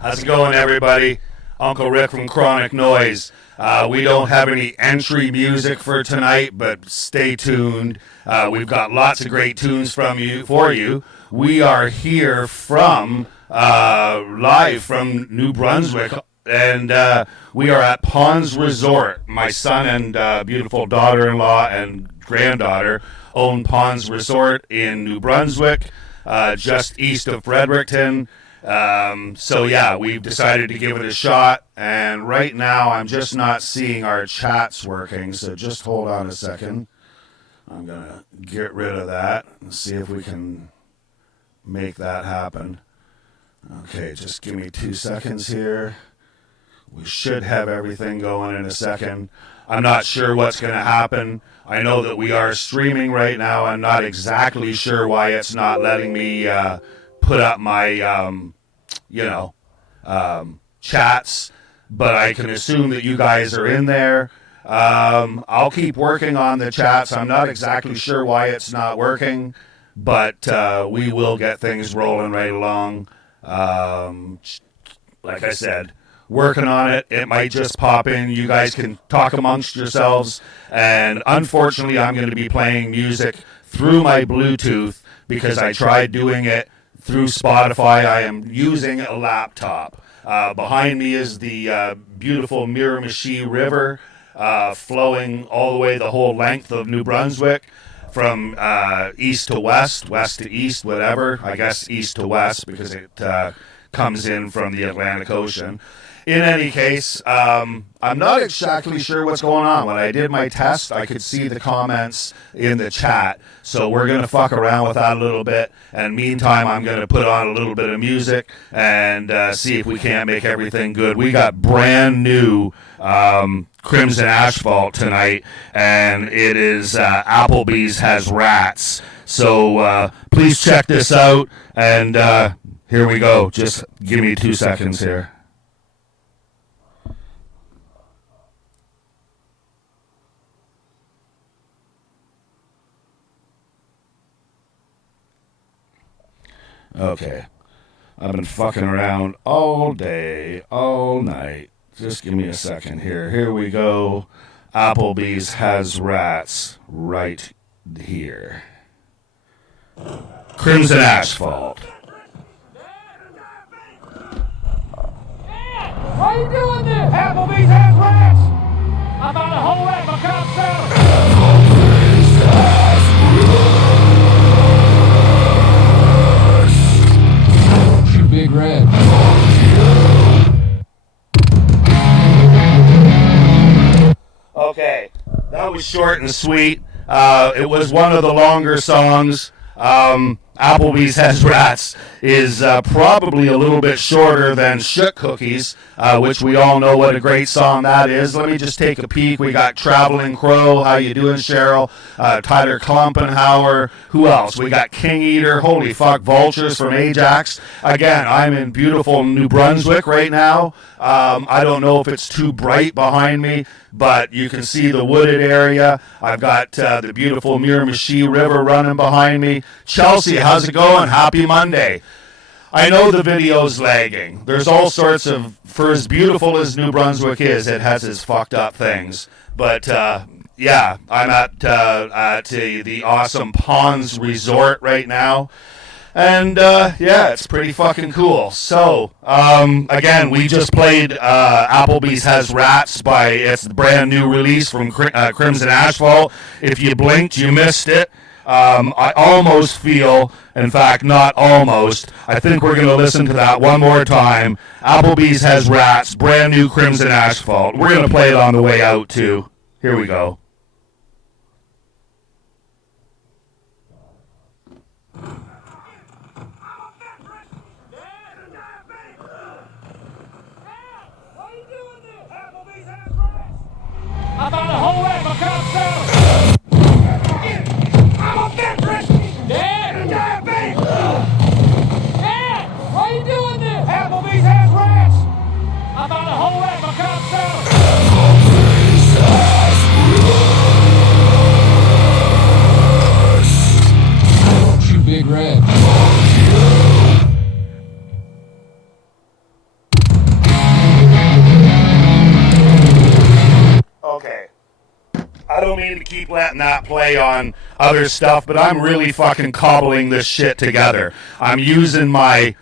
How's it going, everybody? Uncle Rick from Chronic Noise. We don't have any entry music for tonight, but stay tuned. We've got lots of great tunes for you. We are here from live from New Brunswick, and we are at Ponds Resort. My son and beautiful daughter-in-law and granddaughter own Ponds Resort in New Brunswick, just east of Fredericton. So yeah, we've decided to give it a shot, and right now I'm just not seeing our chats working, so just hold on a second. I'm gonna get rid of that and see if we can make that happen. Okay, just give me 2 seconds here. We should have everything going in a second. I'm not sure what's going to happen. I know that we are streaming right now. I'm not exactly sure why it's not letting me put up my, chats, but I can assume that you guys are in there. I'll keep working on the chats. I'm not exactly sure why it's not working, but we will get things rolling right along. Like I said, working on it. It might just pop in. You guys can talk amongst yourselves. And unfortunately, I'm going to be playing music through my Bluetooth because I tried doing it through Spotify. I am using a laptop. Behind me is the beautiful Miramichi River flowing all the way the whole length of New Brunswick from east to west, west to east, whatever. I guess east to west because it comes in from the Atlantic Ocean. In any case, I'm not exactly sure what's going on. When I did my test, I could see the comments in the chat. So we're going to fuck around with that a little bit. And meantime, I'm going to put on a little bit of music and see if we can't make everything good. We got brand new Crimson Asphalt tonight, and it is Applebee's Has Rats. So please check this out. And here we go. Just give me 2 seconds here. Okay, I've been fucking around all day, all night. Just give me a second here. Here we go. Applebee's Has Rats right here. Crimson Asphalt. Why are you doing this? Applebee's Has Rats. I found a whole rack of cob salad. Applebee's Has Rats. Big Red. Okay, that was short and sweet. It was one of the longer songs. Applebee's Has Rats is probably a little bit shorter than Shook Cookies, which we all know what a great song that is. Let me just take a peek. We got Traveling Crow. How you doing, Cheryl? Tyler Klompenhauer. Who else? We got King Eater. Holy fuck, Vultures from Ajax. Again, I'm in beautiful New Brunswick right now. I don't know if it's too bright behind me, but you can see the wooded area. I've got the beautiful Miramichi River running behind me. Chelsea, how's it going? Happy Monday. I know the video's lagging. There's all sorts of, for as beautiful as New Brunswick is, it has its fucked up things. But yeah, I'm at the awesome Ponds Resort right now. And, yeah, it's pretty fucking cool. So, again, we just played Applebee's Has Rats it's the brand new release from Crimson Asphalt. If you blinked, you missed it. I almost feel, in fact, not almost, I think we're going to listen to that one more time. Applebee's Has Rats, brand new Crimson Asphalt. We're going to play it on the way out, too. Here we go. I found a whole rack of cob salad. I'm a veteran. Dad, diabetes. Dad, why are you doing this? Applebee's Has Rats. I found a whole rack of cob salad. Applebee's Has Rats. Shoot Big Red. don't mean to keep letting that play on other stuff, but I'm really fucking cobbling this shit together. I'm using my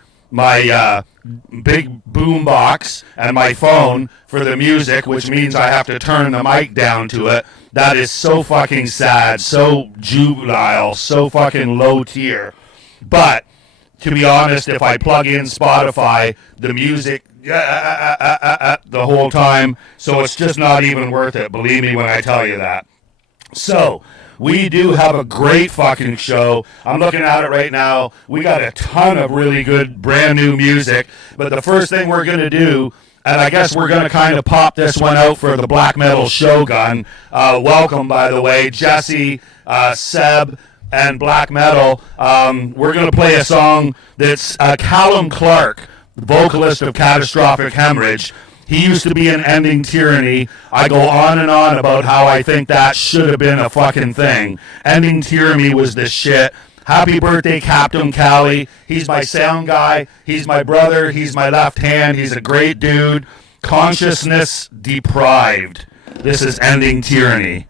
big boom box and my phone for the music, which means I have to turn the mic down to it. That is so fucking sad, so juvenile, so fucking low tier. But to be honest, if I plug in Spotify, the music the whole time, so it's just not even worth it. Believe me when I tell you that. So we do have a great fucking show. I'm looking at it right now. We got a ton of really good brand new music. But the first thing we're going to do, and I guess we're going to kind of pop this one out for the Black Metal Shogun. Welcome, by the way, Jesse, Seb, and Black Metal. We're going to play a song that's Callum Clark, vocalist of Catastrophic Hemorrhage. He used to be in Ending Tyranny. I go on and on about how I think that should have been a fucking thing. Ending Tyranny was the shit. Happy birthday, Captain Callie. He's my sound guy. He's my brother. He's my left hand. He's a great dude. Consciousness Deprived. This is Ending Tyranny.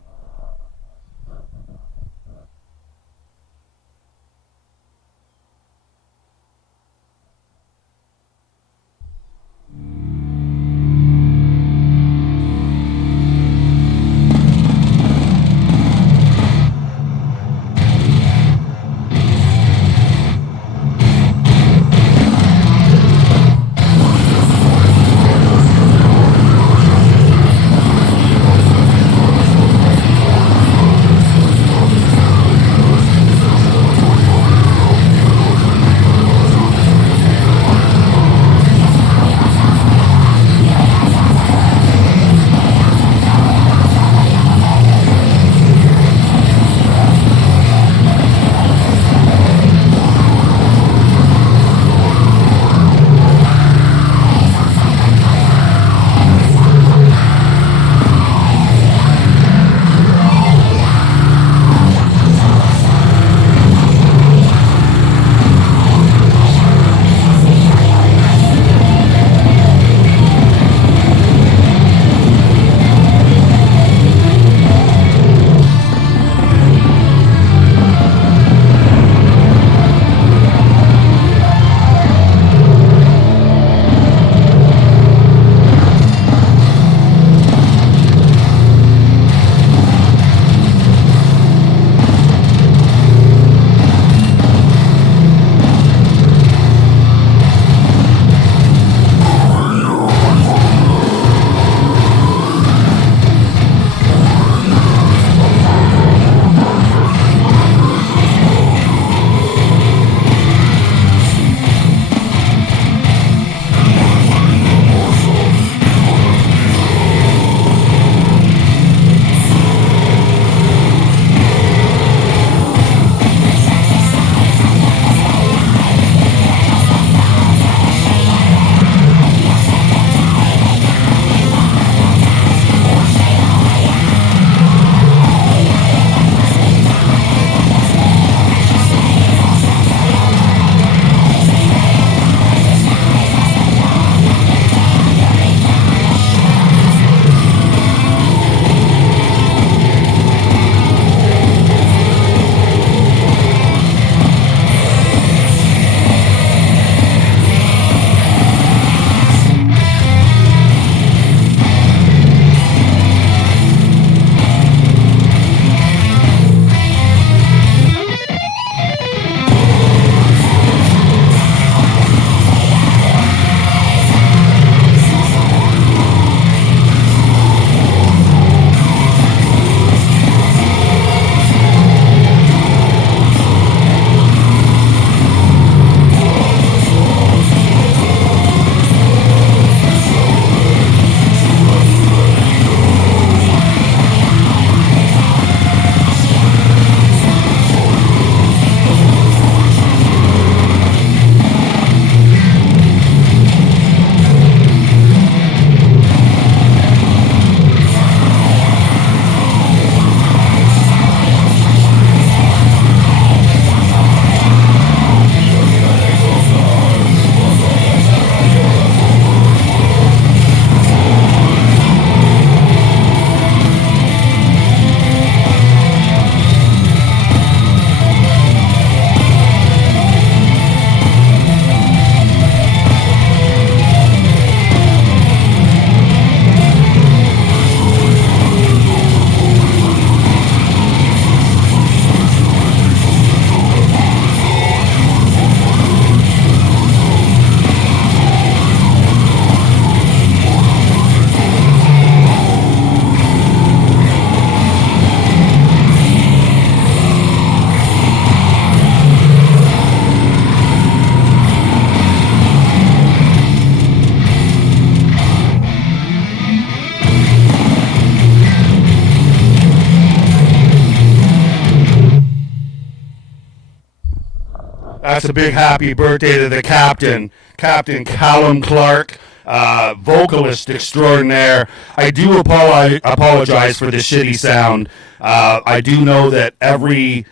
That's a big happy birthday to the captain, Captain Callum Clark, vocalist extraordinaire. I do apologize for the shitty sound. I do know that every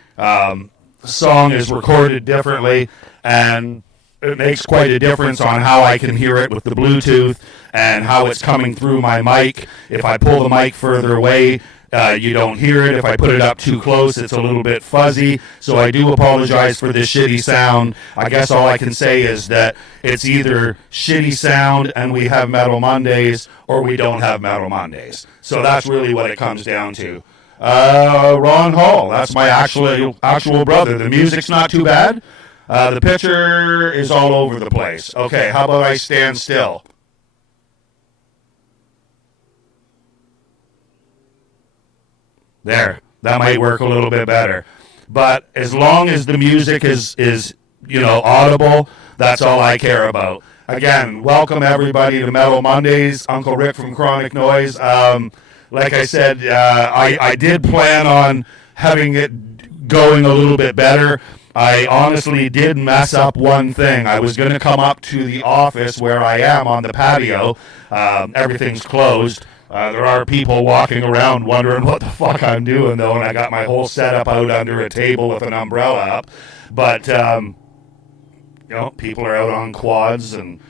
song is recorded differently, and it makes quite a difference on how I can hear it with the Bluetooth and how it's coming through my mic. If I pull the mic further away, you don't hear it. If I put it up too close, it's a little bit fuzzy. So I do apologize for this shitty sound. I guess all I can say is that it's either shitty sound and we have Metal Mondays, or we don't have Metal Mondays. So that's really what it comes down to. Ron Hall, that's my actual brother. The music's not too bad. The picture is all over the place. Okay, how about I stand still? There, that might work a little bit better. But as long as the music is audible, that's all I care about. Again, welcome everybody to Metal Mondays. Uncle Rick from Chronic Noise. Like I said, I did plan on having it going a little bit better. I honestly did mess up one thing. I was going to come up to the office where I am on the patio. Everything's closed. There are people walking around wondering what the fuck I'm doing, though, and I got my whole setup out under a table with an umbrella up. But, people are out on quads. And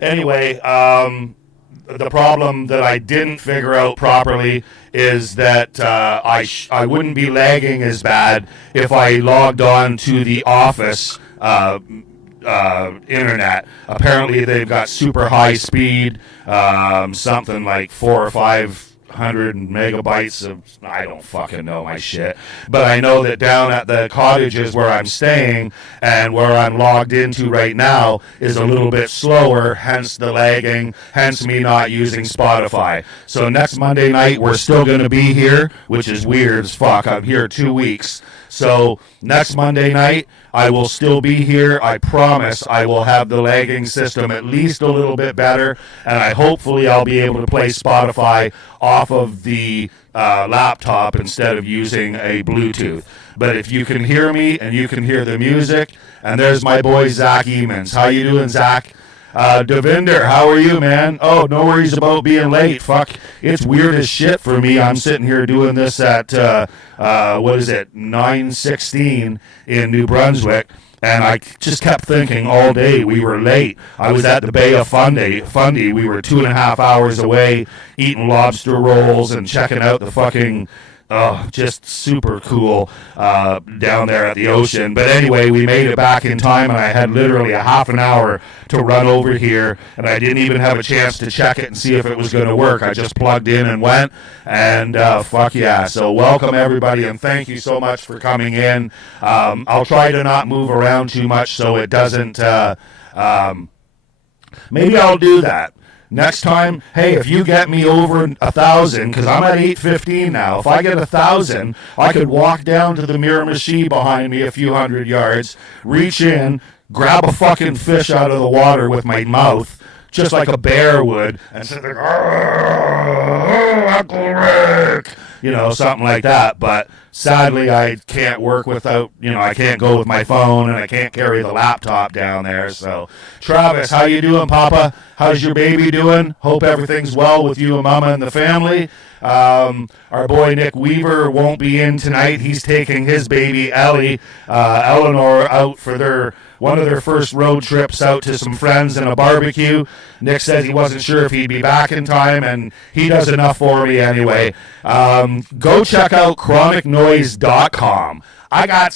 anyway, the problem that I didn't figure out properly is that I wouldn't be lagging as bad if I logged on to the office internet. Apparently they've got super high speed, something like 400 or 500 megabytes of, I don't fucking know my shit, but I know that down at the cottages where I'm staying and where I'm logged into right now is a little bit slower, hence the lagging, hence me not using Spotify. So next Monday night we're still going to be here, which is weird as fuck. I'm here 2 weeks. So next Monday night, I will still be here. I promise I will have the lagging system at least a little bit better, and hopefully I'll be able to play Spotify off of the laptop instead of using a Bluetooth. But if you can hear me and you can hear the music, and there's my boy Zach Emons. How you doing, Zach? Devinder, how are you, man? Oh, no worries about being late. Fuck, it's weird as shit for me. I'm sitting here doing this at, 9:16 in New Brunswick, and I just kept thinking all day we were late. I was at the Bay of Fundy. We were 2.5 hours away eating lobster rolls and checking out the fucking... Oh, just super cool down there at the ocean. But anyway, we made it back in time, and I had literally a half an hour to run over here, and I didn't even have a chance to check it and see if it was going to work. I just plugged in and went, and fuck yeah. So welcome, everybody, and thank you so much for coming in. I'll try to not move around too much so it doesn't... maybe I'll do that. Next time, hey, if you get me over 1,000, because I'm at 815 now, if I get 1,000, I could walk down to the Miramichi behind me a few hundred yards, reach in, grab a fucking fish out of the water with my mouth, just like a bear would, and sit there, Uncle Rick, something like that. But sadly, I can't work without, I can't go with my phone, and I can't carry the laptop down there. So, Travis, how you doing, Papa? How's your baby doing? Hope everything's well with you and Mama and the family. Our boy Nick Weaver won't be in tonight. He's taking his baby Ellie, Eleanor, out for one of their first road trips out to some friends and a barbecue. Nick said he wasn't sure if he'd be back in time, and he does enough for me anyway. Go check out chronicnoise.com. I got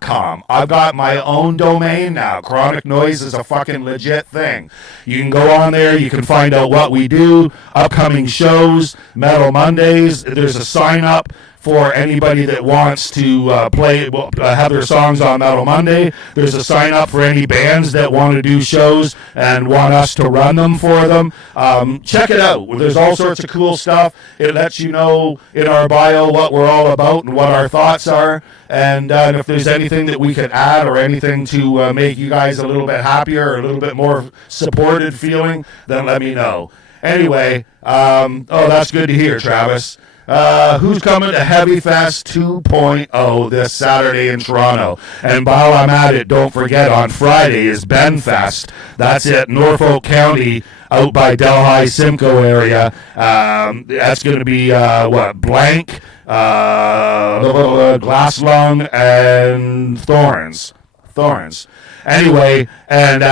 .com. I've got my own domain now. Chronic Noise is a fucking legit thing. You can go on there. You can find out what we do, upcoming shows, Metal Mondays. There's a sign up for anybody that wants to have their songs on Metal Monday. There's a sign up for any bands that want to do shows and want us to run them for them. Check it out. There's all sorts of cool stuff. It lets you know in our bio what we're all about and what our thoughts are. And if there's anything that we could add or anything to make you guys a little bit happier or a little bit more supported feeling, then let me know. Anyway, that's good to hear, Travis. who's coming to Heavy Fest 2.0 this Saturday in Toronto. And while I'm at it, don't forget, on Friday is Ben Fest. That's at Norfolk County, out by Delhi Simcoe area. That's going to be, Blank, Glass Lung, and Thorns. Anyway, and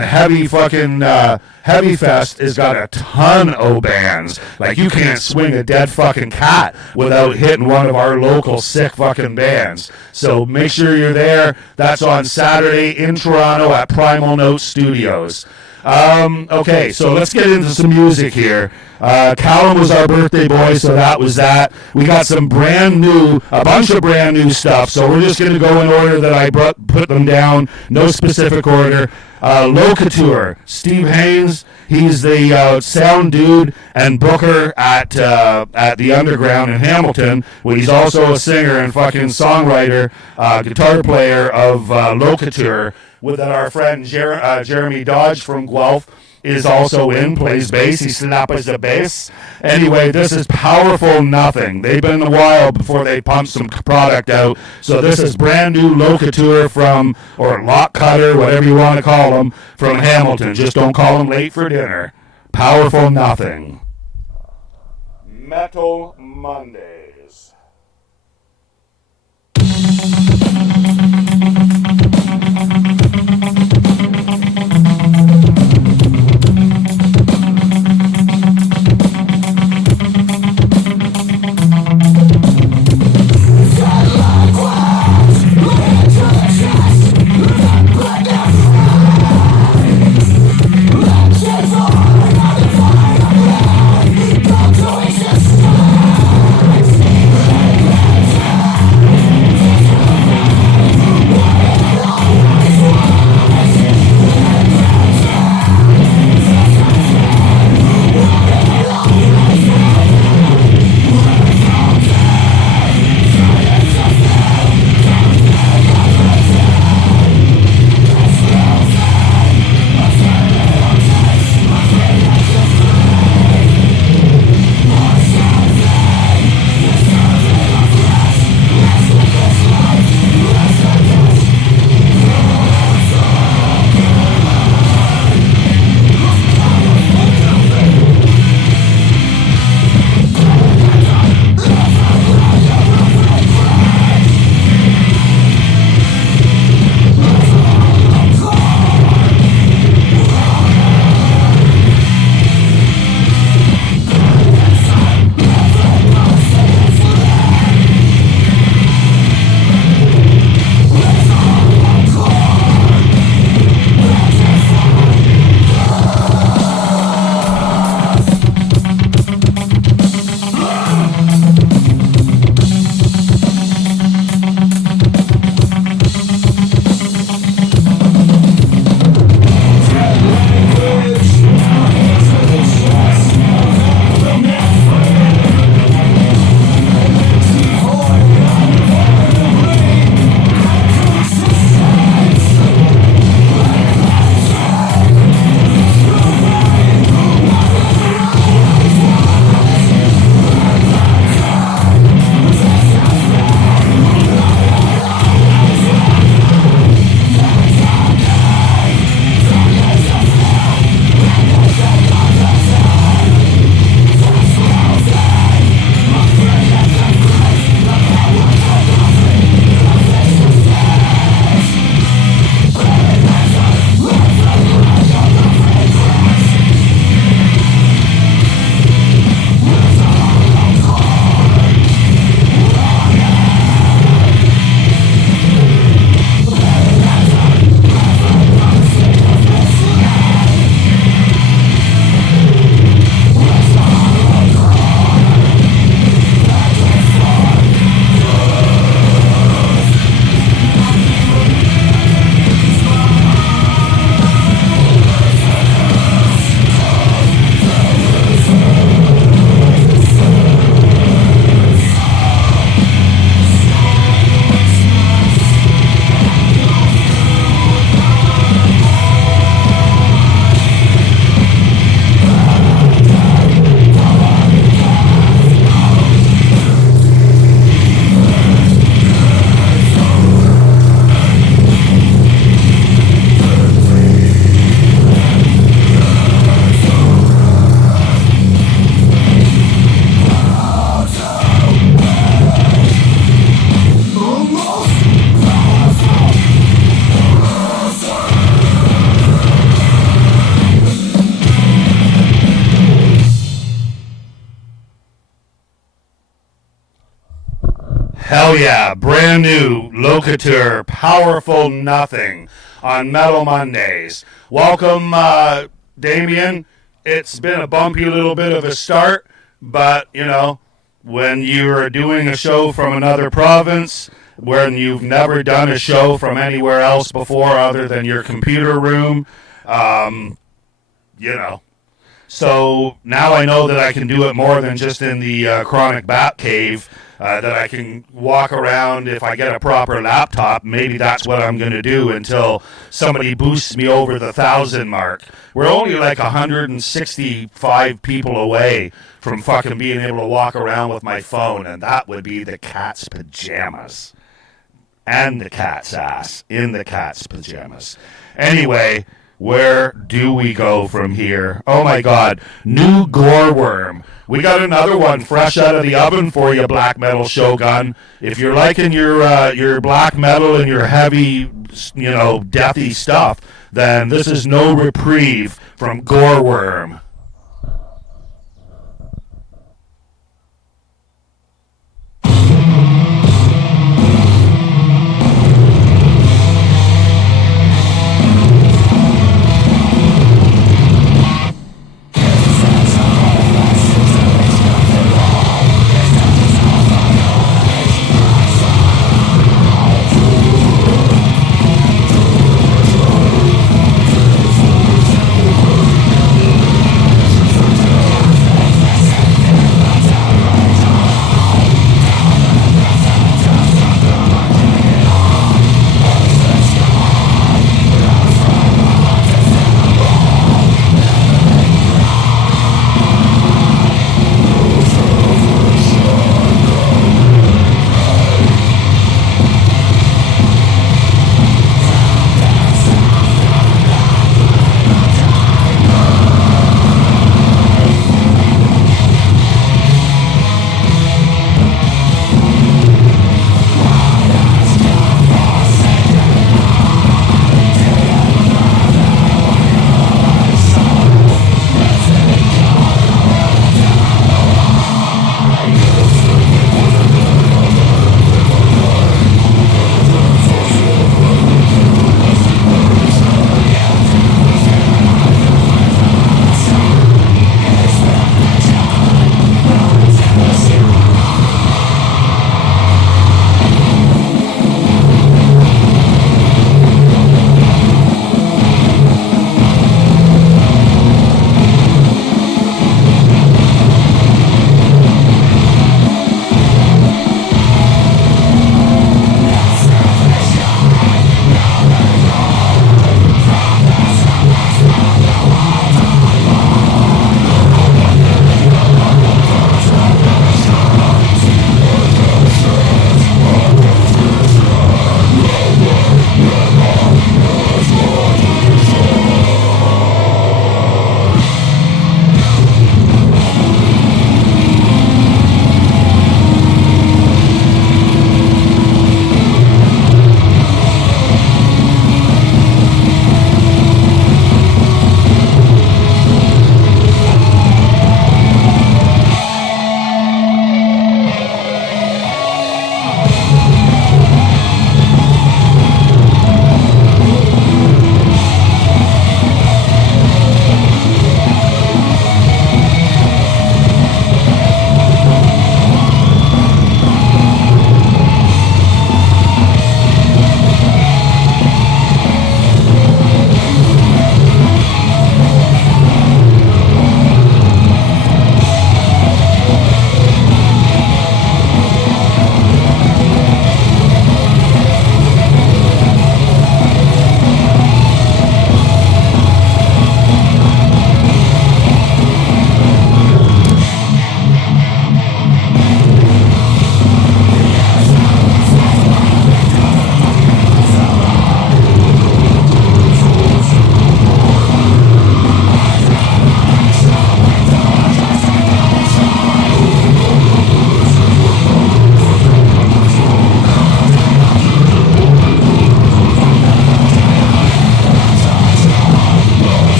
Heavy Fest has got a ton of bands. Like, you can't swing a dead fucking cat without hitting one of our local sick fucking bands. So make sure you're there. That's on Saturday in Toronto at Primal Note Studios. Okay, so let's get into some music here. Callum was our birthday boy, so that was that. We got a bunch of brand new stuff, so we're just going to go in order that I put them down, no specific order. Locateur, Steve Haynes, he's the sound dude and booker at the Underground in Hamilton. Well, he's also a singer and fucking songwriter, guitar player of Locateur. With our friend Jeremy Dodge from Guelph is also plays bass. He slaps the bass. Anyway, this is Powerful Nothing. They've been a while before they pumped some product out. So this is brand new Locateur or Lock Cutter, whatever you want to call them, from Hamilton. Just don't call them late for dinner. Powerful Nothing. Metal Mondays. Let's Oh yeah, brand new Locateur, Powerful Nothing on Metal Mondays. Welcome, Damien. It's been a bumpy little bit of a start, but you know, when you're doing a show from another province, when you've never done a show from anywhere else before other than your computer room, you know. So now I know that I can do it more than just in the Chronic Bat Cave, that I can walk around if I get a proper laptop. Maybe that's what I'm going to do until somebody boosts me over the 1,000 mark. We're only like 165 people away from fucking being able to walk around with my phone, and that would be the cat's pajamas. And the cat's ass in the cat's pajamas. Anyway, where do we go from here? Oh my God, new Goreworm. We got another one fresh out of the oven for you, Black Metal Shogun. If you're liking your black metal and your heavy, you know, deathy stuff, then this is No Reprieve from Goreworm.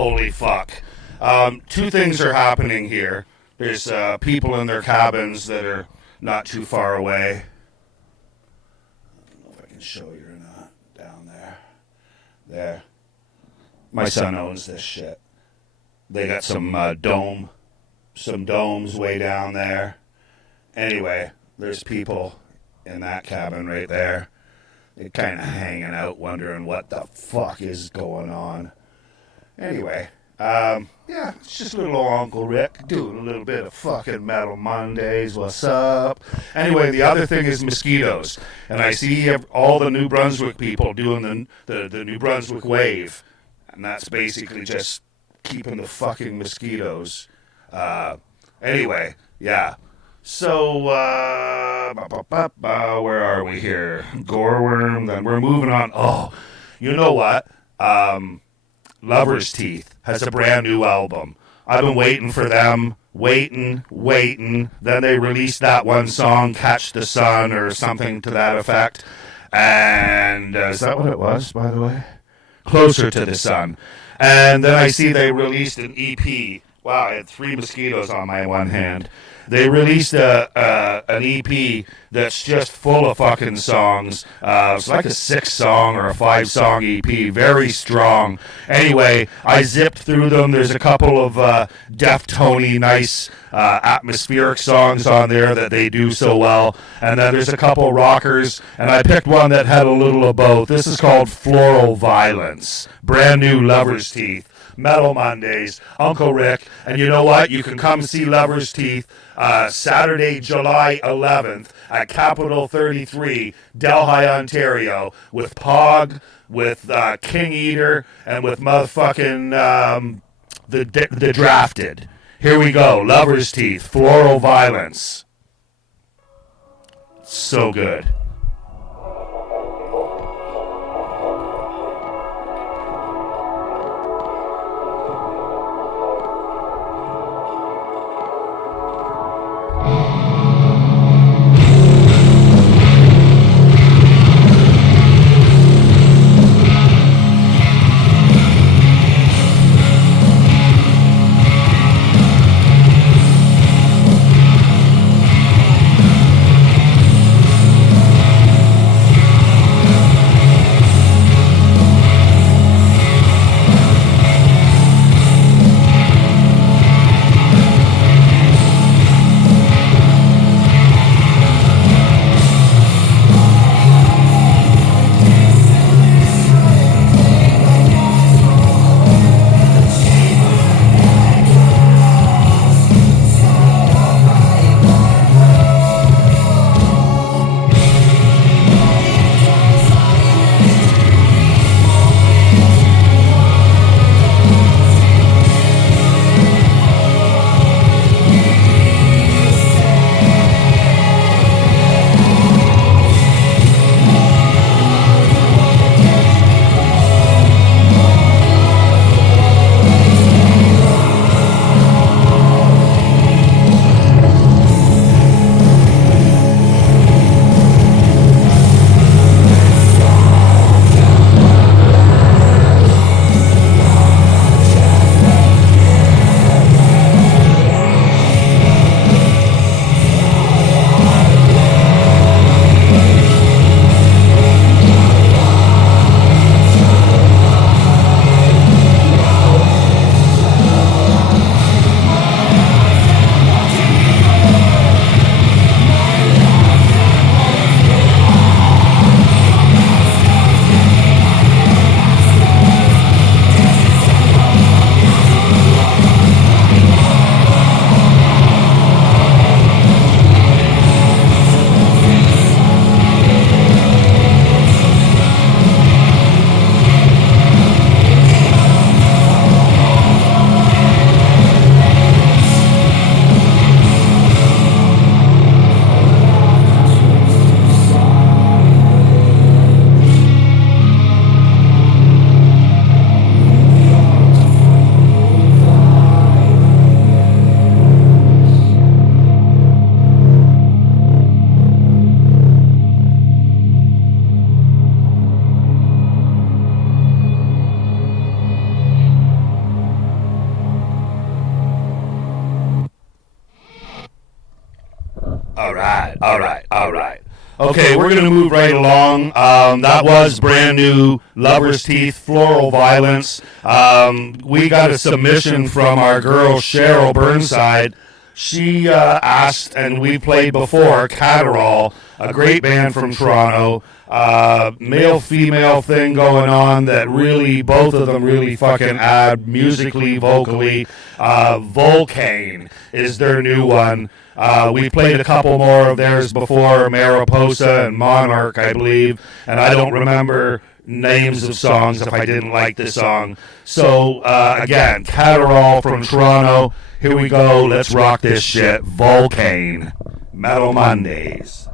holy fuck. Two things are happening here. There's people in their cabins that are not too far away. I don't know if I can show you or not. Down there. There. My son owns this shit. They got some domes way down there. Anyway, there's people in that cabin right there. They're kind of hanging out, wondering what the fuck is going on. Anyway, yeah, it's just little Uncle Rick doing a little bit of fucking Metal Mondays. What's up? Anyway, the other thing is mosquitoes. And I see all the New Brunswick people doing the New Brunswick wave. And that's basically just keeping the fucking mosquitoes. Anyway, yeah. So, where are we here? Goreworm, then we're moving on. Oh, you know what? Lover's Teeth has a brand new album. I've been waiting for them, waiting. Then they released that one song, Catch the Sun, or something to that effect. And is that what it was, by the way? Closer to the Sun. And then I see they released an EP. Wow, I had 3 mosquitoes on my one hand. They released an EP that's just full of fucking songs. It's like a 6-song or a 5-song EP, very strong. Anyway, I zipped through them. There's a couple of Deftoney, nice atmospheric songs on there that they do so well. And then there's a couple rockers, and I picked one that had a little of both. This is called Floral Violence. Brand new Lover's Teeth. Metal Mondays, Uncle Rick, and you know what? You can come see Lover's Teeth Saturday, July 11th at Capitol 33, Delhi, Ontario, with Pog, with King Eater, and with motherfucking the Drafted. Here we go, Lover's Teeth, Floral Violence. So good. All right, all right, all right. Okay, we're going to move right along. That was brand new Lover's Teeth, Floral Violence. We got a submission from our girl Cheryl Burnside. She asked, and we played before, Catterall, a great band from Toronto. Male-female thing going on that really, both of them really fucking add musically, vocally. Volcane is their new one. We played a couple more of theirs before, Mariposa and Monarch, I believe, and I don't remember names of songs if I didn't like this song. So, again, Catterall from Toronto. Here we go. Let's rock this shit. Volcane. Metal Mondays.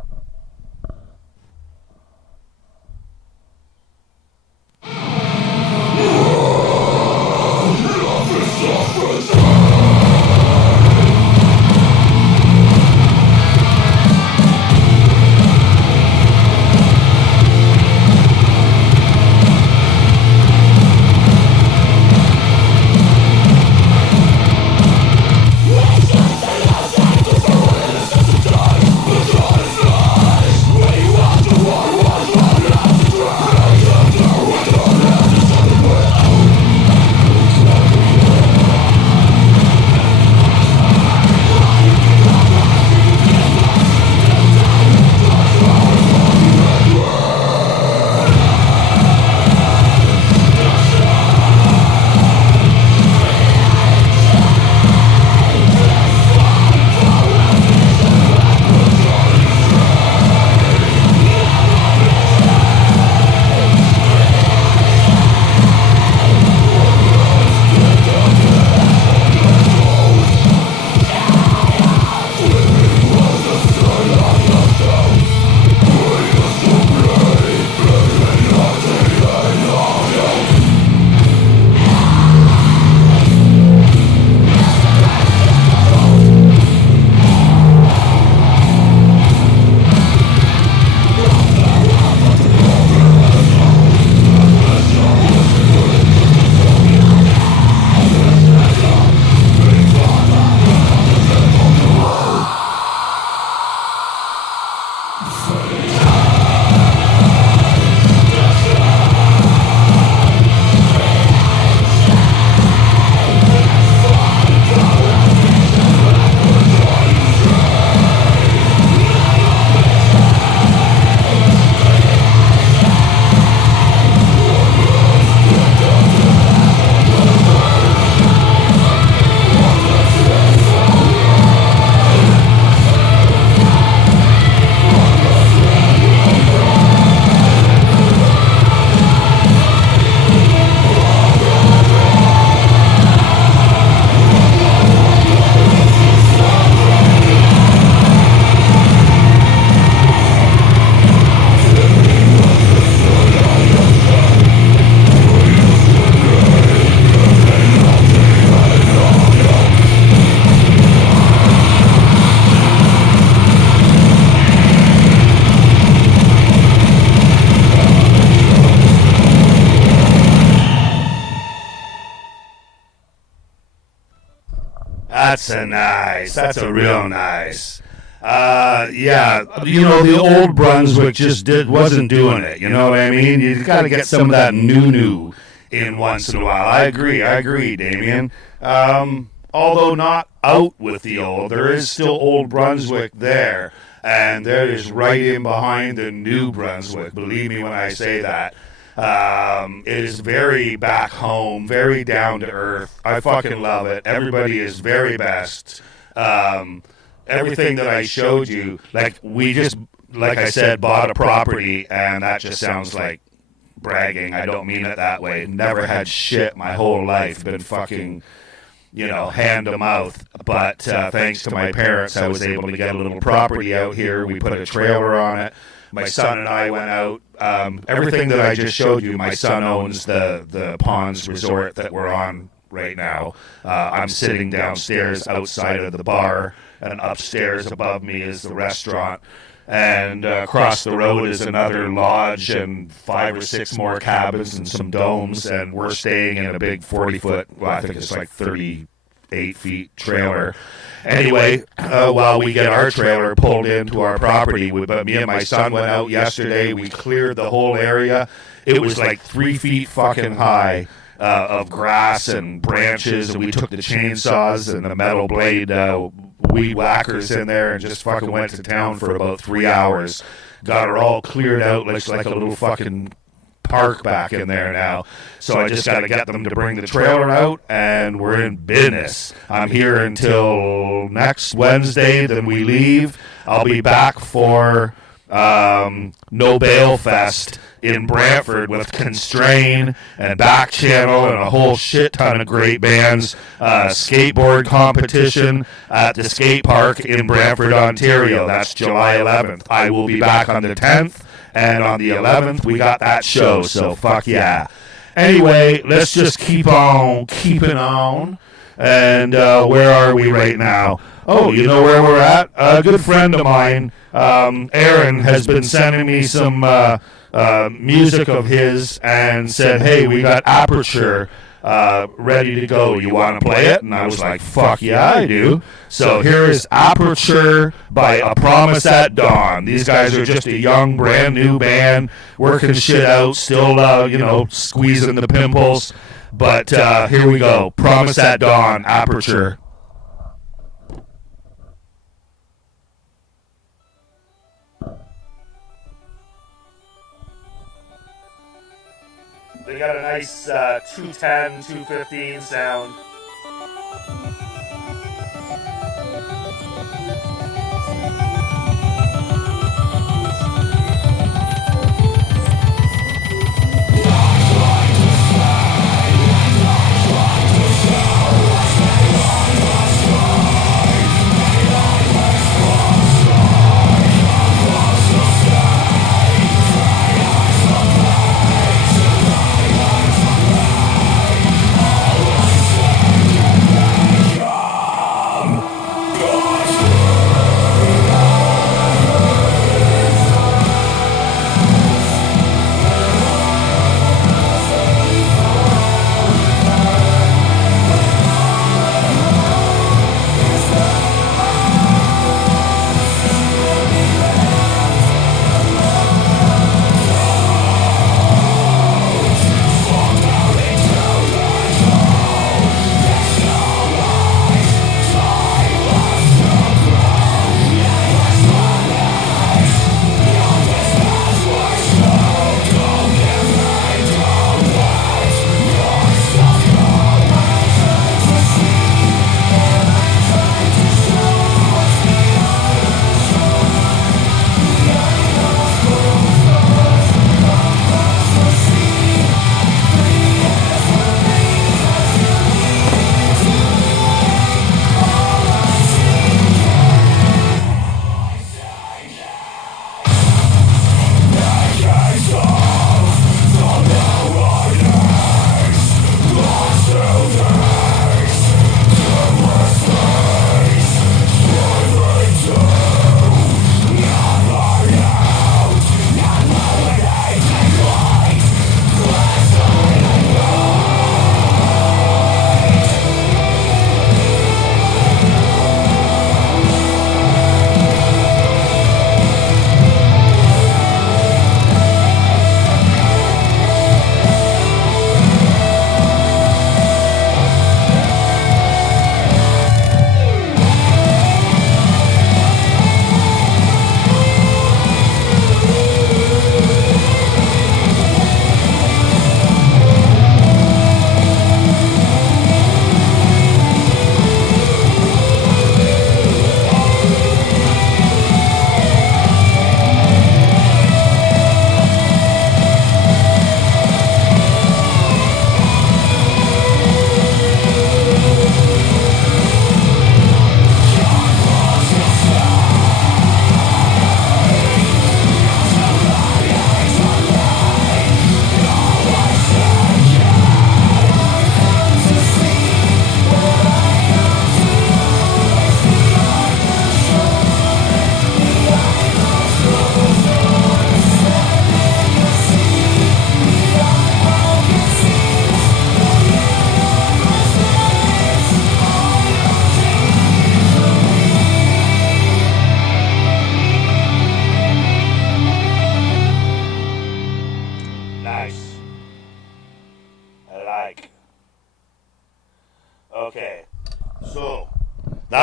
That's a nice. That's a real nice. Yeah, you know, the old Brunswick just wasn't doing it. You know what I mean? You got to get some of that new in once in a while. I agree, Damien. Although not out with the old, there is still Old Brunswick there, and there is right in behind the New Brunswick. Believe me when I say that. It is very back home, very down to earth. I fucking love it. Everybody is very best. Everything that I showed you, like we just, like I said, bought a property, and that just sounds like bragging. I don't mean it that way. Never had shit my whole life. Been fucking, you know, hand to mouth. But thanks to my parents, I was able to get a little property out here. We put a trailer on it. My son and I went out. Everything that I just showed you, my son owns the Ponds Resort that we're on right now. I'm sitting downstairs outside of the bar, and upstairs above me is the restaurant. And across the road is another lodge and 5 or 6 more cabins and some domes. And we're staying in a big 40-foot, well, I think it's like 30 8-feet trailer. Anyway, while we get our trailer pulled into our property, me and my son went out yesterday. We cleared the whole area. It was like 3 feet fucking high of grass and branches, and we took the chainsaws and the metal blade weed whackers in there and just fucking went to town for about 3 hours. Got her all cleared out. Looks like a little fucking park back in there now. So I just got to get them to bring the trailer out, and we're in business. I'm here until next Wednesday, then we leave. I'll be back for No Bail Fest in Brantford with Constrain and Back Channel and a whole shit ton of great bands. Skateboard competition at the skate park in Brantford, Ontario. That's July 11th. I will be back on the 10th. And on the 11th, we got that show, so fuck yeah. Anyway, let's just keep on keeping on. And where are we right now? Oh, you know where we're at? A good friend of mine, Aaron, has been sending me some music of his and said, hey, we got Aperture ready to go. You want to play it? And I was like, fuck yeah, I do. So here is Aperture by A Promise at Dawn. These guys are just a young, brand new band, working shit out, still, squeezing the pimples. But here we go. Promise at Dawn, Aperture. They got a nice 210, 215 sound.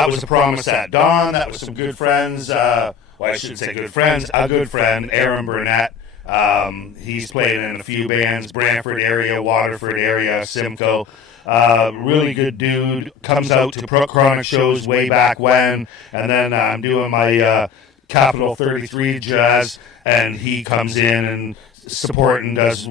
that was the Promise at Dawn. That was some good friends. Well, I should say good friends. A good friend, Aaron Burnett. He's played in a few bands, Brantford area, Waterford area, Simcoe. Really good dude. Comes out to Chronic shows way back when. And then I'm doing my Capital 33 Jazz, and he comes in and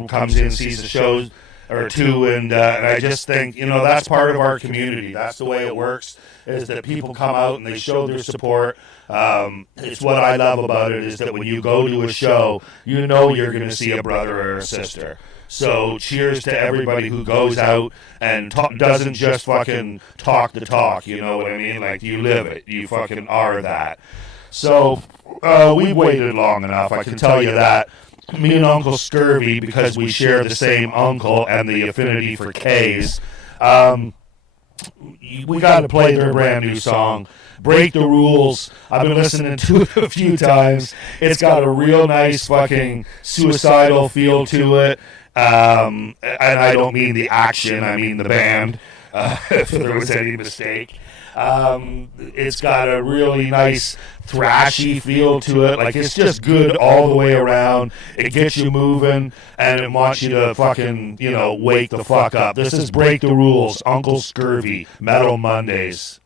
comes in, sees the shows or two, and I just think, that's part of our community. That's the way it works, is that people come out and they show their support. It's what I love about it, is that when you go to a show, you're going to see a brother or a sister. So cheers to everybody who goes out and doesn't just fucking talk the talk, you know what I mean? Like, you live it. You fucking are that. So we've waited long enough, I can tell you that. Me and Uncle Scurvy, because we share the same uncle and the affinity for K's, we got to play their brand new song, Break the Rules. I've been listening to it a few times. It's got a real nice fucking suicidal feel to it. And I don't mean the action, I mean the band, if there was any mistake. It's got a really nice thrashy feel to it. Like, it's just good all the way around. It gets you moving, and it wants you to fucking, wake the fuck up. This is Break the Rules, Uncle Scurvy, Metal Mondays.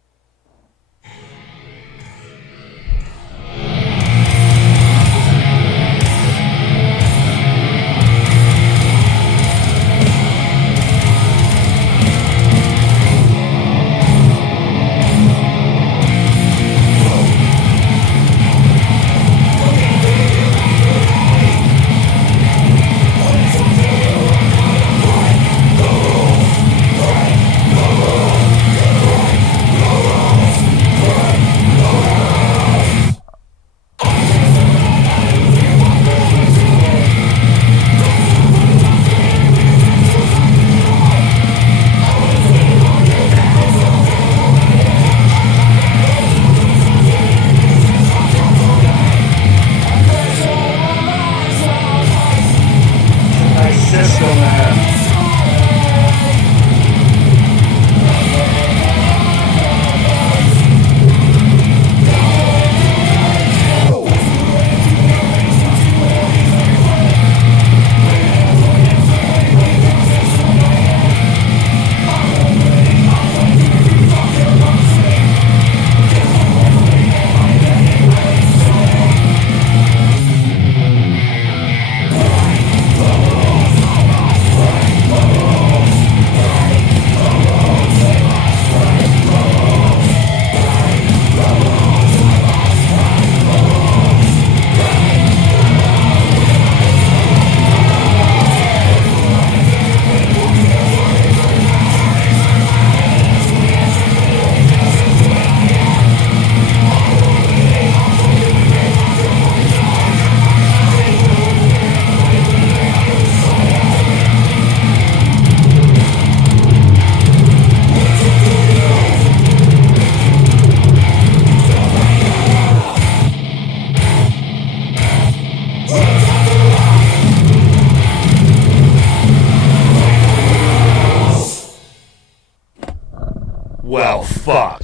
Well, fuck.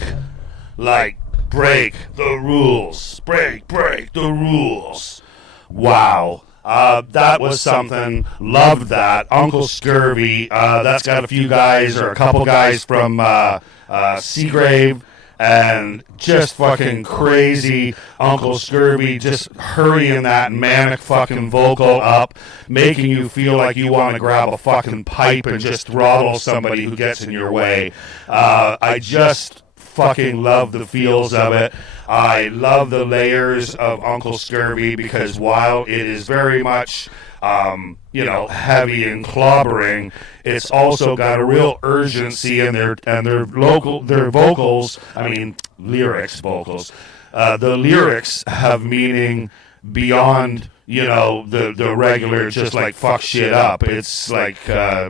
Like, break the rules. Break the rules. Wow. That was something. Loved that. Uncle Scurvy. That's got a few guys, or a couple guys from Seagrave. And just fucking crazy Uncle Scurvy, just hurrying that manic fucking vocal up, making you feel like you want to grab a fucking pipe and just throttle somebody who gets in your way. I just fucking love the feels of it. I love the layers of Uncle Scurvy, because while it is very much heavy and clobbering, it's also got a real urgency in their vocals. I mean, vocals. The lyrics have meaning beyond, the regular just like fuck shit up. It's like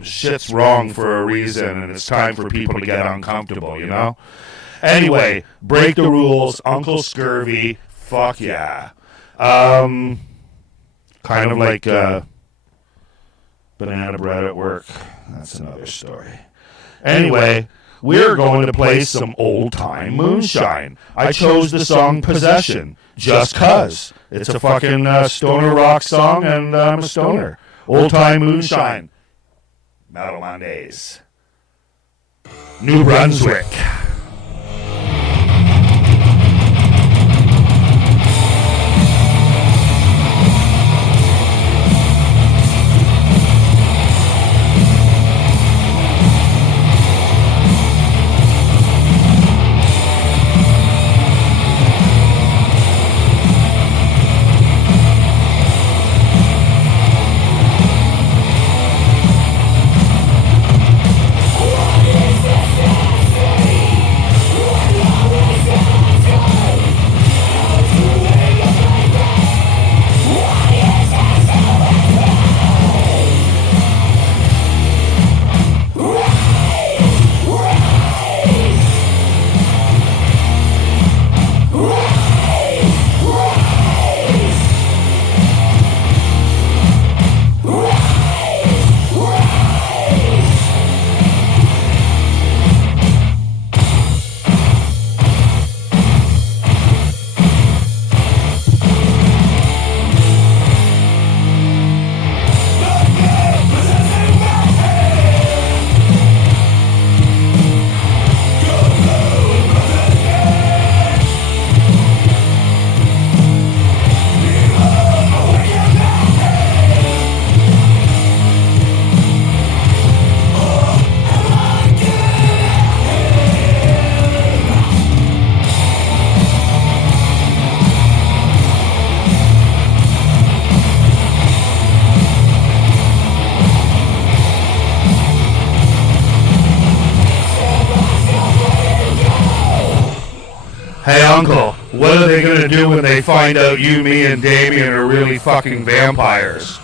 shit's wrong for a reason, and it's time for people to get uncomfortable, Anyway, Break the Rules, Uncle Scurvy, fuck yeah. Kind of like banana bread at work. That's another story. Anyway, we're going to play some old-time moonshine. I chose the song Possession just 'cause. It's a fucking stoner rock song, and I'm a stoner. Old-time moonshine. Metal Mondays. New Brunswick. Hey, Uncle, what are they going to do when they find out you, me, and Damien are really fucking vampires?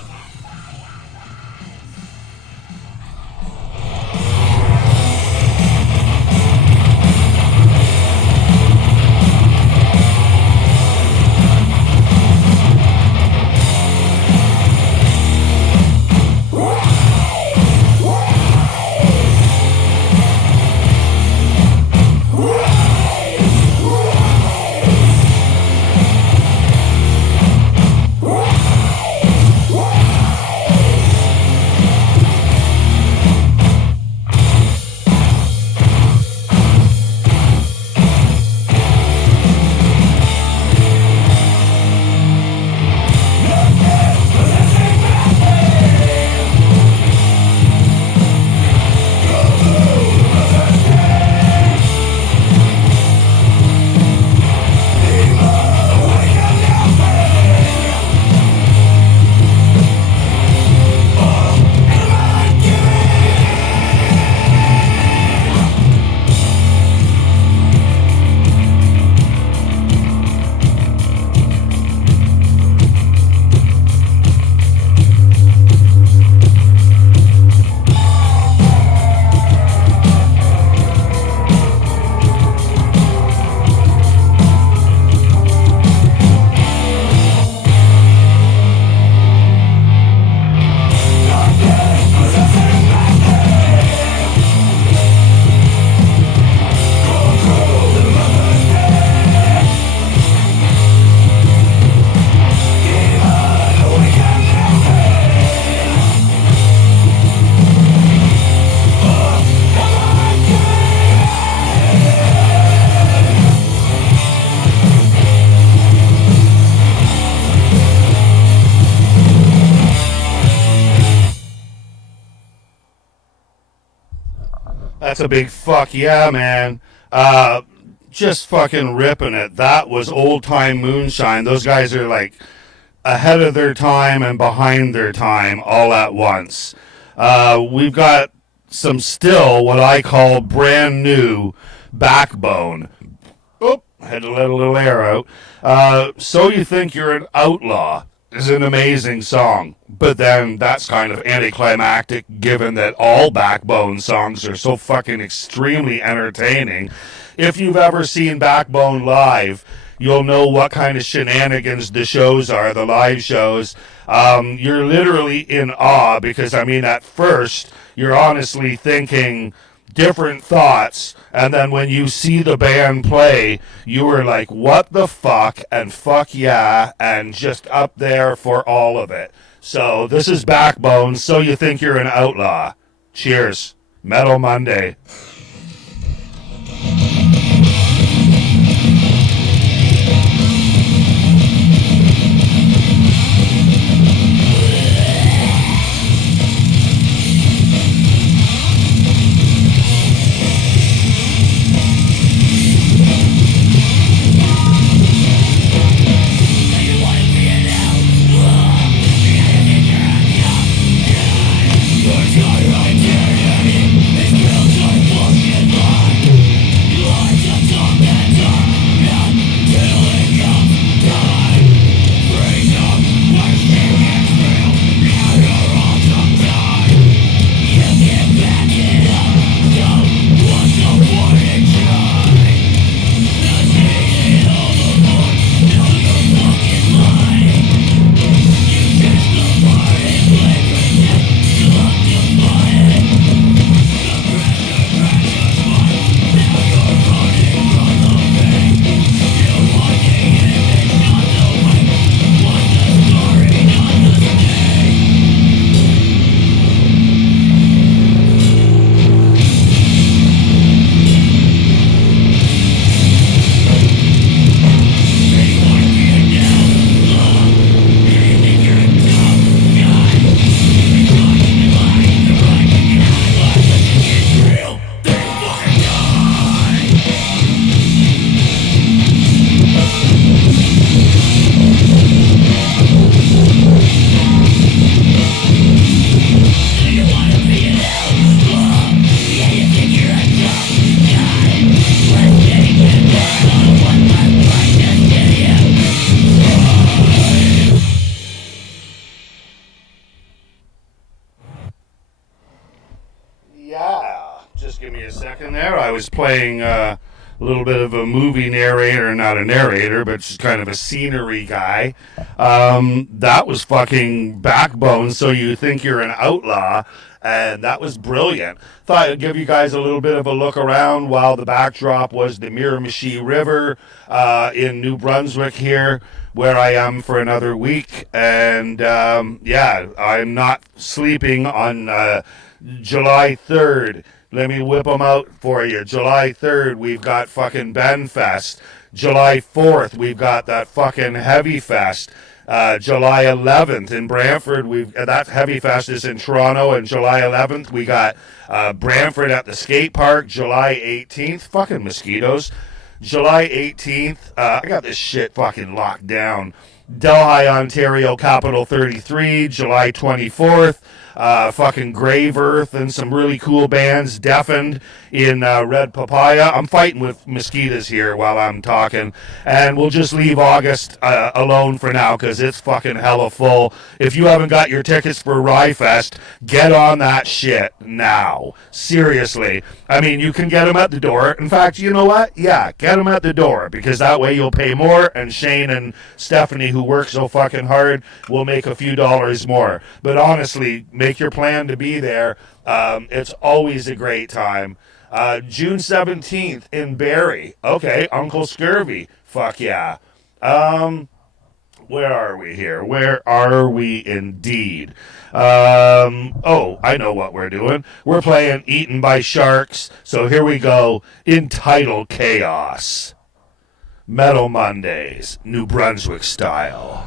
That's a big fuck yeah, man. Just fucking ripping it. That was old time moonshine. Those guys are like ahead of their time and behind their time all at once. We've got some still what I call brand new Backbone. Oop, had to let a little air out. So You Think You're an Outlaw is an amazing song, but then that's kind of anticlimactic given that all Backbone songs are so fucking extremely entertaining. If you've ever seen Backbone live, you'll know what kind of shenanigans the shows are, the live shows. You're literally in awe because, I mean, at first, you're honestly thinking, different thoughts, and then when you see the band play, you were like, what the fuck, and fuck yeah, and just up there for all of it. So this is Backbone, So You Think You're an Outlaw. Cheers. Metal Monday. I was playing a little bit of a movie narrator, not a narrator, but just kind of a scenery guy. That was fucking Backbone, So You Think You're an Outlaw, and that was brilliant. Thought I'd give you guys a little bit of a look around while the backdrop was the Miramichi River in New Brunswick here, where I am for another week. And yeah, I'm not sleeping on July 3rd. Let me whip them out for you. July 3rd, we've got fucking Benfest. July 4th, we've got that fucking Heavy Fest. July 11th in Brantford, that Heavy Fest is in Toronto, and July 11th, we got Brantford at the skate park. July 18th, fucking mosquitoes. July 18th, I got this shit fucking locked down. Delhi, Ontario, Capital 33, July 24th. Fucking Grave Earth and some really cool bands. Deafened in Red Papaya. I'm fighting with mosquitoes here while I'm talking. And we'll just leave August alone for now because it's fucking hella full. If you haven't got your tickets for Ryfest, get on that shit now. Seriously. I mean, you can get them at the door. In fact, you know what? Yeah, get them at the door because that way you'll pay more and Shane and Stephanie, who work so fucking hard, will make a few dollars more. But honestly, make your plan to be there. It's always a great time. June 17th in Barrie. Okay, Uncle Scurvy. Fuck yeah. Where are we here? Where are we indeed? Oh, I know what we're doing. We're playing Eaten by Sharks. So here we go. Entitled Chaos. Metal Mondays, New Brunswick style.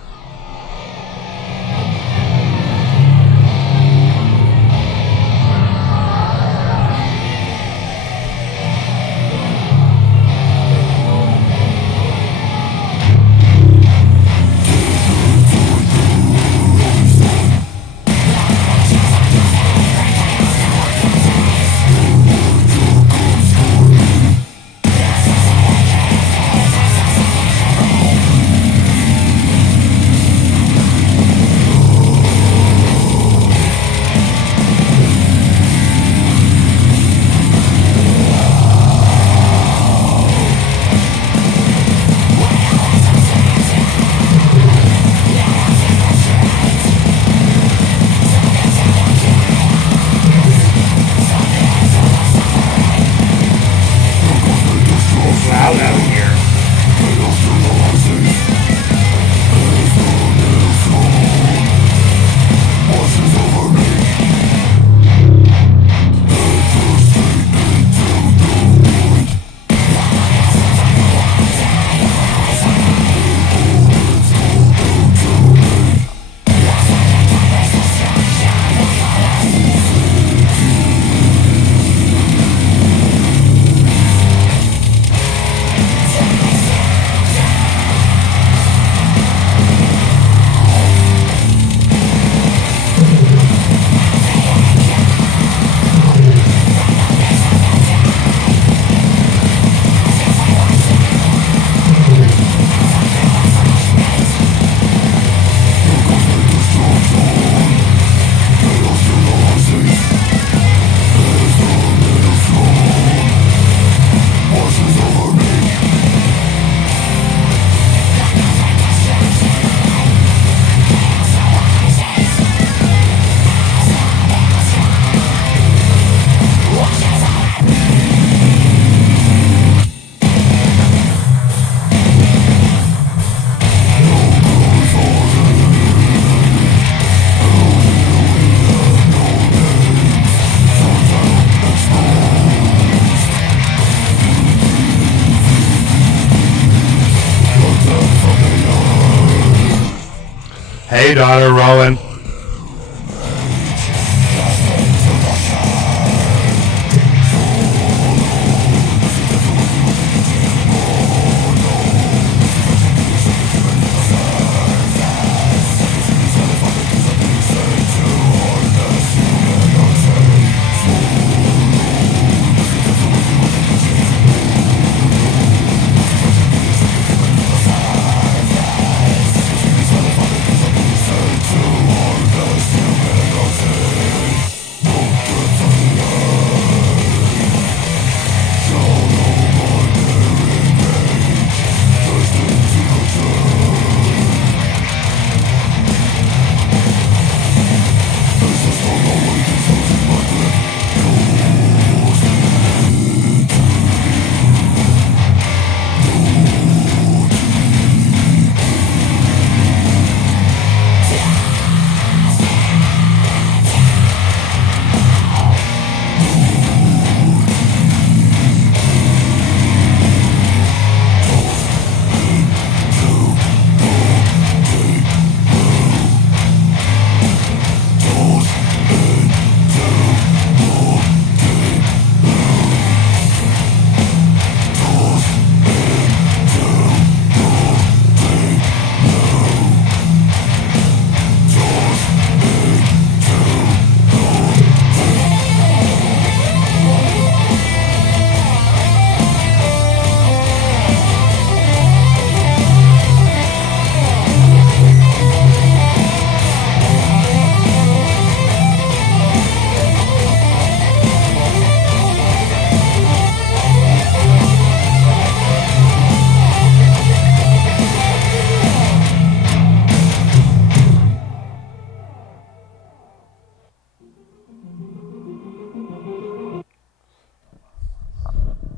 Hey, daughter Rowan.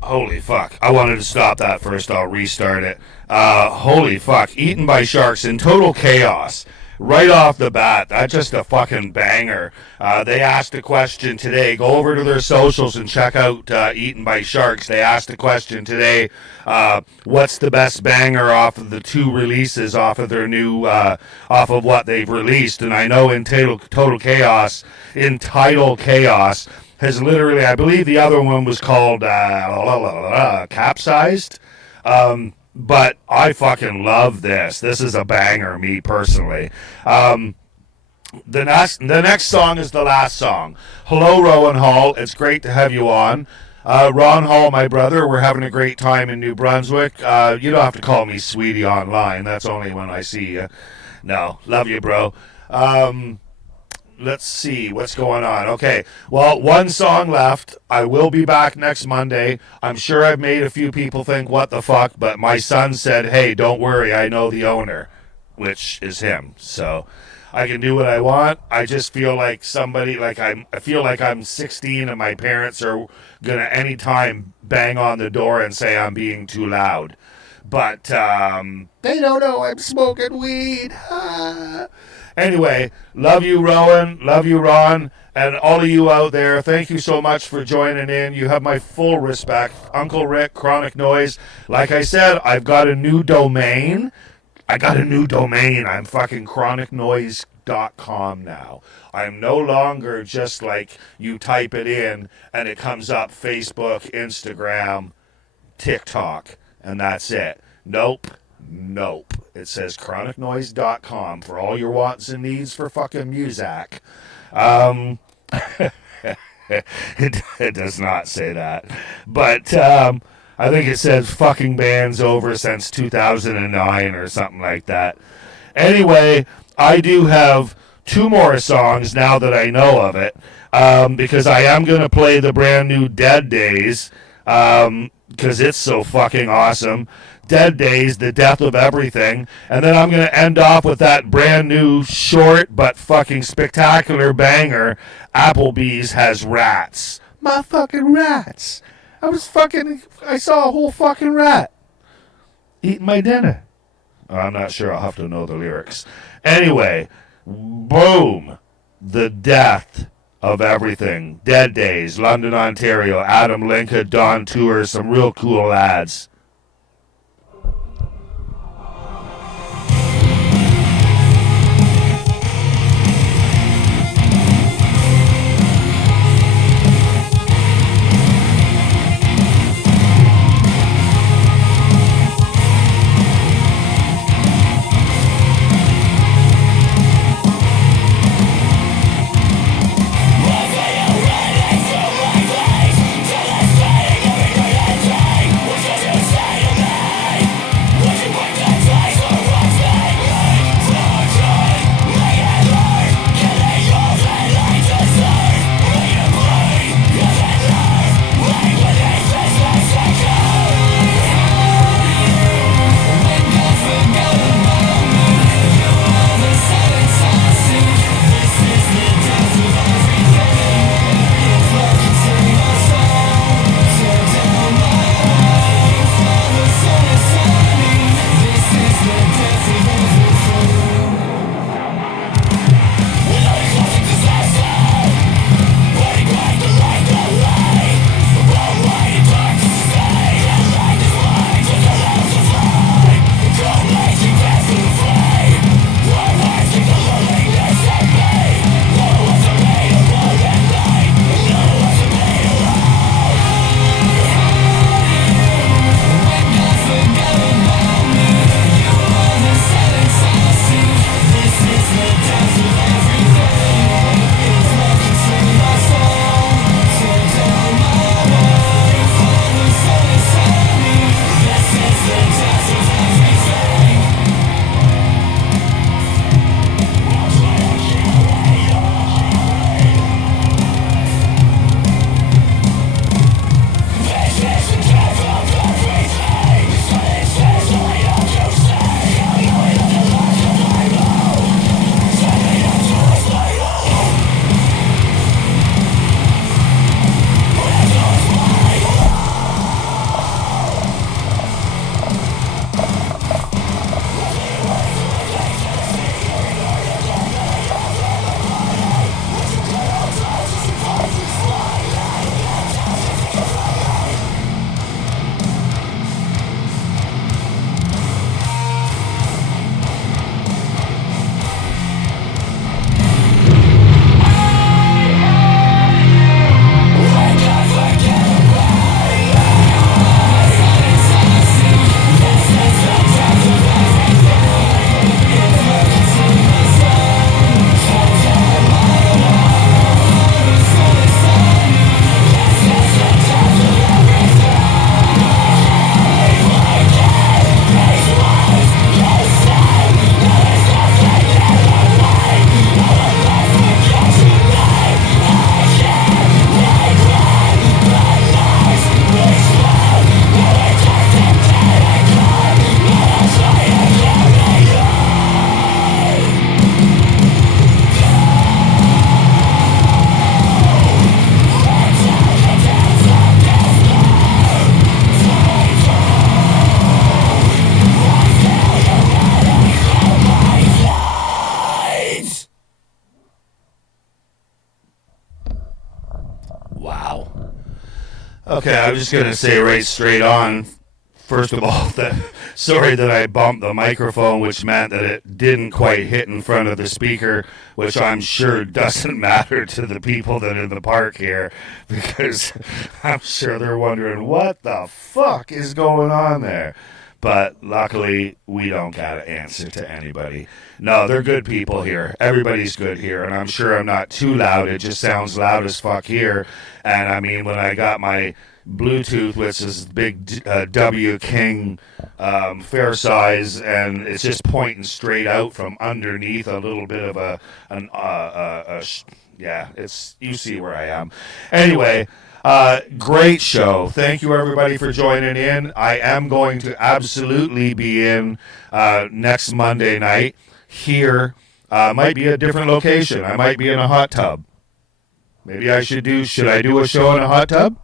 Holy fuck. I wanted to stop that first. I'll restart it. Holy fuck. Eaten by Sharks in Total Chaos. Right off the bat, that's just a fucking banger. They asked a question today. Go over to their socials and check out Eaten by Sharks. They asked a question today. What's the best banger off of the two releases off of their new, off of what they've released? And I know in Total Chaos, has literally, I believe the other one was called Capsized. But I fucking love this. This is a banger, me personally. The next song is the last song. Hello, Rowan Hall. It's great to have you on. Ron Hall, my brother, we're having a great time in New Brunswick. You don't have to call me sweetie online. That's only when I see you. No, love you, bro. Let's see what's going on. Okay, well, one song left. I will be back next Monday. I'm sure I've made a few people think, what the fuck? But my son said, hey, don't worry, I know the owner, which is him. So I can do what I want. I just feel like I feel like I'm 16 and my parents are going to anytime bang on the door and say I'm being too loud. But they don't know I'm smoking weed. Anyway, love you, Rowan. Love you, Ron. And all of you out there, thank you so much for joining in. You have my full respect. Uncle Rick, Chronic Noise. Like I said, I've got a new domain. I'm fucking chronicnoise.com now. I'm no longer just like you type it in and it comes up Facebook, Instagram, TikTok, and that's it. Nope. It says chronicnoise.com for all your wants and needs for fucking music. It does not say that. But I think it says fucking bands over since 2009 or something like that. Anyway, I do have two more songs now that I know of it, because I am going to play the brand new Dead Days, because it's so fucking awesome. Dead Days, The Death of Everything. And then I'm going to end off with that brand new short but fucking spectacular banger, Applebee's Has Rats. My fucking rats. I saw a whole fucking rat eating my dinner. I'm not sure. I'll have to know the lyrics. Anyway, boom. The Death of Everything. Dead Days, London, Ontario. Adam Linka, Don Tour, some real cool lads. Okay, I'm just going to say right straight on, first of all, that sorry that I bumped the microphone, which meant that it didn't quite hit in front of the speaker, which I'm sure doesn't matter to the people that are in the park here, because I'm sure they're wondering what the fuck is going on there. But luckily, we don't got to answer to anybody. No, they're good people here. Everybody's good here, and I'm sure I'm not too loud. It just sounds loud as fuck here. And I mean, when I got my Bluetooth, which is big W King fair size, and it's just pointing straight out from underneath a little bit of yeah, it's, you see where I am. Anyway. Great show. Thank you, everybody, for joining in. I am going to absolutely be in next Monday night here. Might be a different location. I might be in a hot tub. Maybe I should I do a show in a hot tub?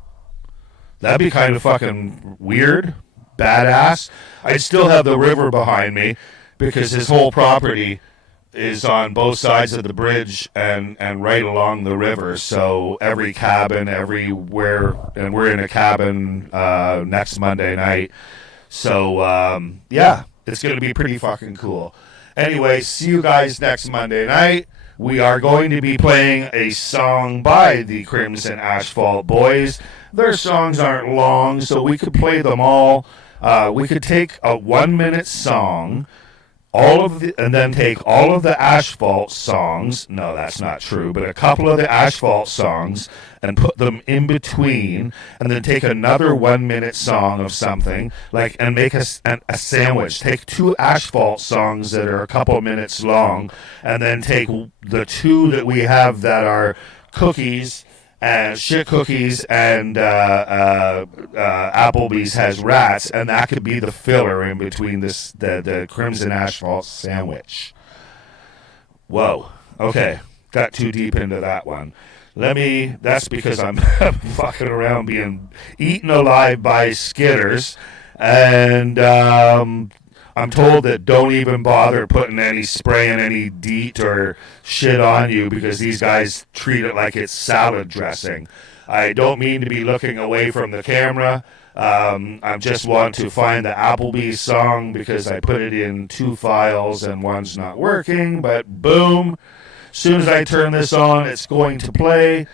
That'd be kind of fucking weird, badass. I'd still have the river behind me because his whole property is on both sides of the bridge and right along the river. So every cabin, everywhere, and we're in a cabin next Monday night. So, yeah, it's going to be pretty fucking cool. Anyway, see you guys next Monday night. We are going to be playing a song by the Crimson Asphalt Boys. Their songs aren't long, so we could play them all. We could take a 1-minute song, and then take all of the Asphalt songs. No, that's not true, but a couple of the Asphalt songs and put them in between, and then take another 1-minute song of something, and make a sandwich. Take 2 Asphalt songs that are a couple minutes long, and then take the 2 that we have that are cookies, and shit cookies, and Applebee's has rats, and that could be the filler in between the Crimson Asphalt sandwich. Whoa. Okay. Got too deep into that one. That's because I'm fucking around being eaten alive by skitters, and I'm told that don't even bother spraying any DEET or shit on you because these guys treat it like it's salad dressing. I don't mean to be looking away from the camera. I just want to find the Applebee's song because I put it in 2 files and one's not working, but boom. As soon as I turn this on, it's going to play.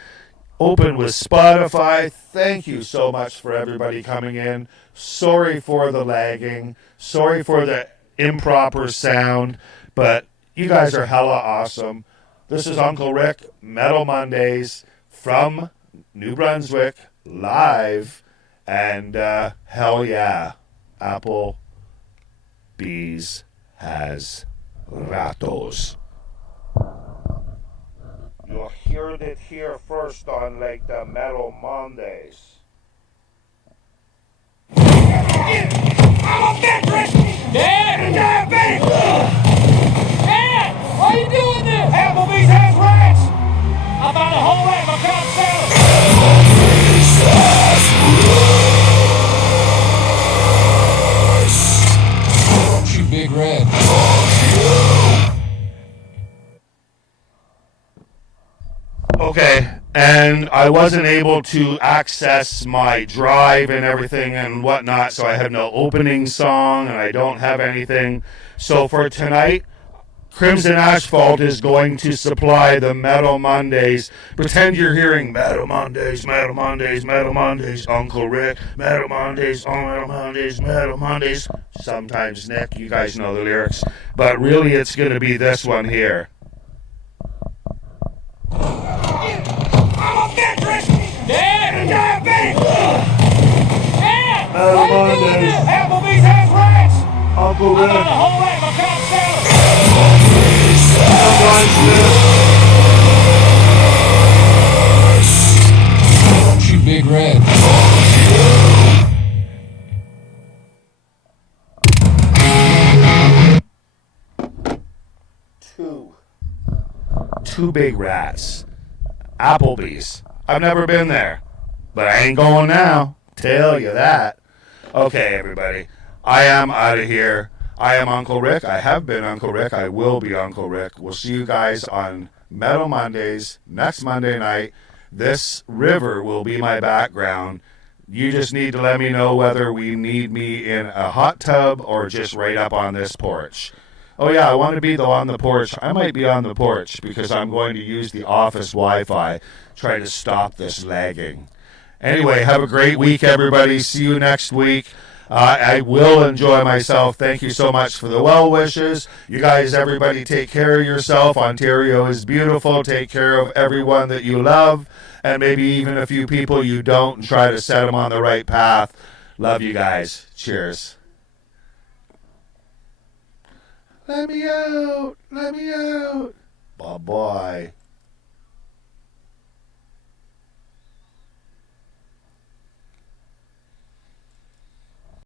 Open with Spotify. Thank you so much for everybody coming in. Sorry for the lagging. Sorry for the improper sound, but you guys are hella awesome. This is Uncle Rick, Metal Mondays from New Brunswick, live, and hell yeah, Applebee's has ratos. You'll hear it here first on the Metal Mondays. I'm a veteran! Dad! Diabetic! Dad! Why are you doing this? Applebee's has rats! I found a whole rat of Cobb salad! Applebee's has rats! You big red. Okay, and I wasn't able to access my drive and everything and whatnot, so I have no opening song and I don't have anything. So for tonight, Crimson Asphalt is going to supply the Metal Mondays. Pretend you're hearing Metal Mondays, Metal Mondays, Metal Mondays, Uncle Rick, Metal Mondays, oh Metal Mondays, Metal Mondays. Sometimes Nick, you guys know the lyrics, but really it's going to be this one here. I'm a veteran! Dad! Diabetic! Dad! Why are you doing this? Applebee's has rats! Uncle I Rick. found a whole rat of Cobb salad! You big red. Two big rats. Applebee's. I've never been there, but I ain't going now. Tell you that. Okay, everybody. I am out of here. I am Uncle Rick. I have been Uncle Rick. I will be Uncle Rick. We'll see you guys on Metal Mondays next Monday night. This river will be my background. You just need to let me know whether we need me in a hot tub or just right up on this porch. Oh yeah, I want to be on the porch. I might be on the porch because I'm going to use the office Wi-Fi, try to stop this lagging. Anyway, have a great week, everybody. See you next week. I will enjoy myself. Thank you so much for the well wishes. You guys, everybody, take care of yourself. Ontario is beautiful. Take care of everyone that you love, and maybe even a few people you don't, and try to set them on the right path. Love you guys. Cheers. Let me out. Let me out. Bye-bye.